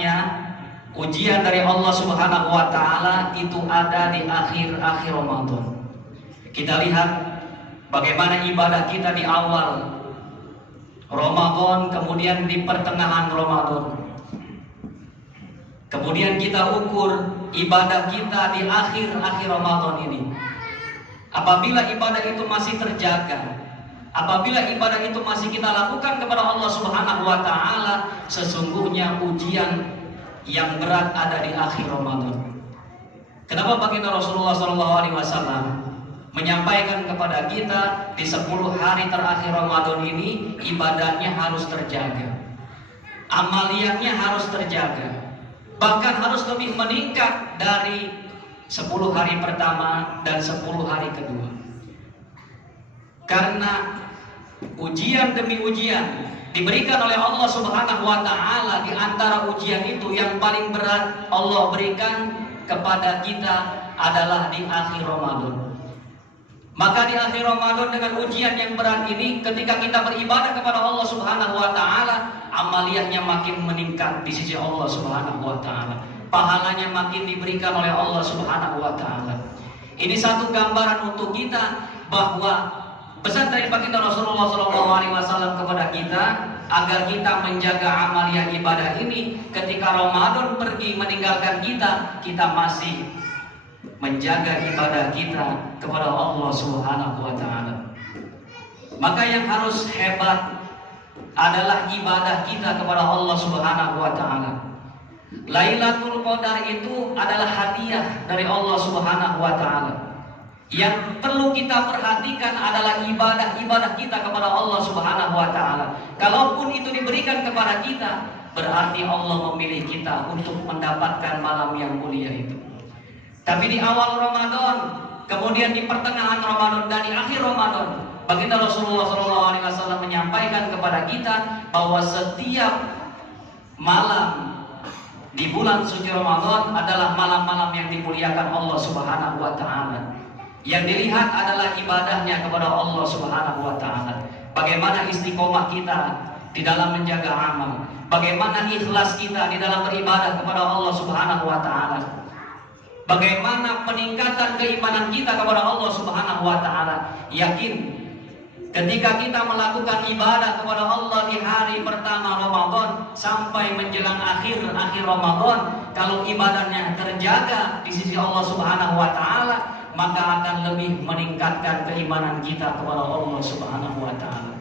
hebatnya ujian dari Allah Subhanahu wa taala itu ada di akhir-akhir Ramadan. Kita lihat bagaimana ibadah kita di awal Ramadan, kemudian di pertengahan Ramadan. Kemudian kita ukur ibadah kita di akhir-akhir Ramadan ini. Apabila ibadah itu masih terjaga, apabila ibadah itu masih kita lakukan kepada Allah Subhanahu wa taala, sesungguhnya ujian yang berat ada di akhir Ramadan. Kenapa baginda Rasulullah SAW menyampaikan kepada kita di 10 hari terakhir Ramadan ini ibadahnya harus terjaga, amaliyahnya harus terjaga, bahkan harus lebih meningkat dari 10 hari pertama dan 10 hari kedua. Karena ujian demi ujian diberikan oleh Allah Subhanahu wa taala, di antara ujian itu yang paling berat Allah berikan kepada kita adalah di akhir Ramadan. Maka di akhir Ramadan dengan ujian yang berat ini, ketika kita beribadah kepada Allah Subhanahu wa taala, amaliyahnya makin meningkat di sisi Allah Subhanahu wa taala. Pahalanya makin diberikan oleh Allah Subhanahu wa taala. Ini satu gambaran untuk kita bahwa pesan dari baginda Rasulullah SAW kepada kita agar kita menjaga amaliyah ibadah ini. Ketika Ramadan pergi meninggalkan kita, kita masih menjaga ibadah kita kepada Allah Subhanahu wa taala. Maka yang harus hebat adalah ibadah kita kepada Allah Subhanahu wa taala. Lailatul Qadar itu adalah hadiah dari Allah Subhanahu wa taala. Yang perlu kita perhatikan adalah ibadah-ibadah kita kepada Allah Subhanahu wa taala. Kalaupun itu diberikan kepada kita, berarti Allah memilih kita untuk mendapatkan malam yang mulia itu. Tapi di awal Ramadan, kemudian di pertengahan Ramadan dan di akhir Ramadan, baginda Rasulullah SAW menyampaikan kepada kita bahwa setiap malam di bulan suci Ramadan adalah malam-malam yang dimuliakan Allah Subhanahu wa taala. Yang dilihat adalah ibadahnya kepada Allah Subhanahu wa taala. Bagaimana istiqomah kita di dalam menjaga amal, bagaimana ikhlas kita di dalam beribadah kepada Allah Subhanahu wa taala. Bagaimana peningkatan keimanan kita kepada Allah Subhanahu wa taala. Yakin ketika kita melakukan ibadah kepada Allah di hari pertama Ramadan sampai menjelang akhir Ramadan, kalau ibadahnya terjaga di sisi Allah Subhanahu wa taala, maka akan lebih meningkatkan keimanan kita kepada Allah Subhanahu wa taala.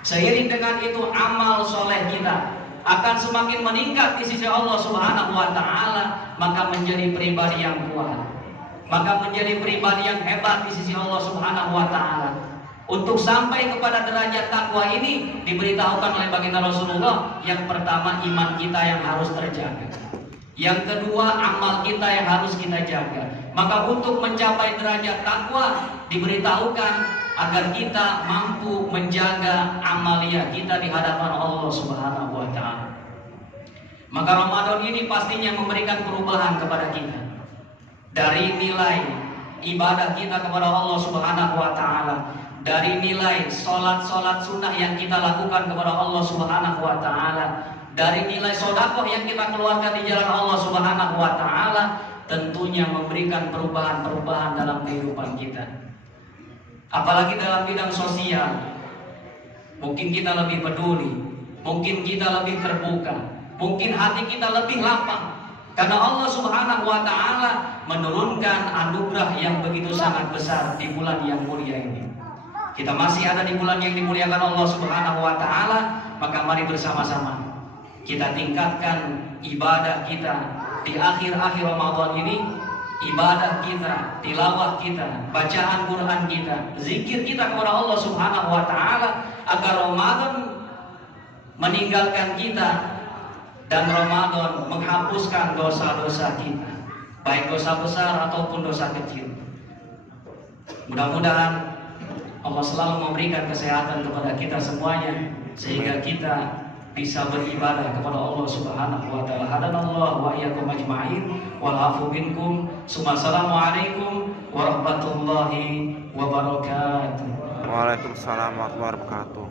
Seiring dengan itu amal soleh kita akan semakin meningkat di sisi Allah Subhanahu wa taala, maka menjadi pribadi yang kuat, maka menjadi pribadi yang hebat di sisi Allah Subhanahu wa taala. Untuk sampai kepada derajat takwa ini diberitahukan oleh baginda Rasulullah, yang pertama iman kita yang harus terjaga, yang kedua amal kita yang harus kita jaga. Maka untuk mencapai derajat takwa diberitahukan agar kita mampu menjaga amaliyah kita di hadapan Allah Subhanahu wa taala. Maka Ramadan ini pastinya memberikan perubahan kepada kita. Dari nilai ibadah kita kepada Allah Subhanahu wa taala, dari nilai salat-salat sunnah yang kita lakukan kepada Allah Subhanahu wa taala, dari nilai sedekah yang kita keluarkan di jalan Allah Subhanahu wa taala, tentunya memberikan perubahan-perubahan dalam kehidupan kita. Apalagi dalam bidang sosial, mungkin kita lebih peduli, mungkin kita lebih terbuka, mungkin hati kita lebih lapang, karena Allah Subhanahu wa taala menurunkan anugerah yang begitu sangat besar di bulan yang mulia ini. Kita masih ada di bulan yang dimuliakan Allah Subhanahu wa taala, maka mari bersama-sama kita tingkatkan ibadah kita di akhir-akhir Ramadan ini. Ibadah kita, tilawah kita, bacaan Quran kita, zikir kita kepada Allah Subhanahu wa taala, agar Ramadan meninggalkan kita dan Ramadan menghapuskan dosa-dosa kita, baik dosa besar ataupun dosa kecil. Mudah-mudahan Allah selalu memberikan kesehatan kepada kita semuanya, sehingga kita bisa beribadah kepada Allah Subhanahu wa taala. Hadanallahu wa iyyakum ajma'in wal afu minkum. Assalamualaikum warahmatullahi wabarakatuh. Waalaikumsalam warahmatullahi wabarakatuh.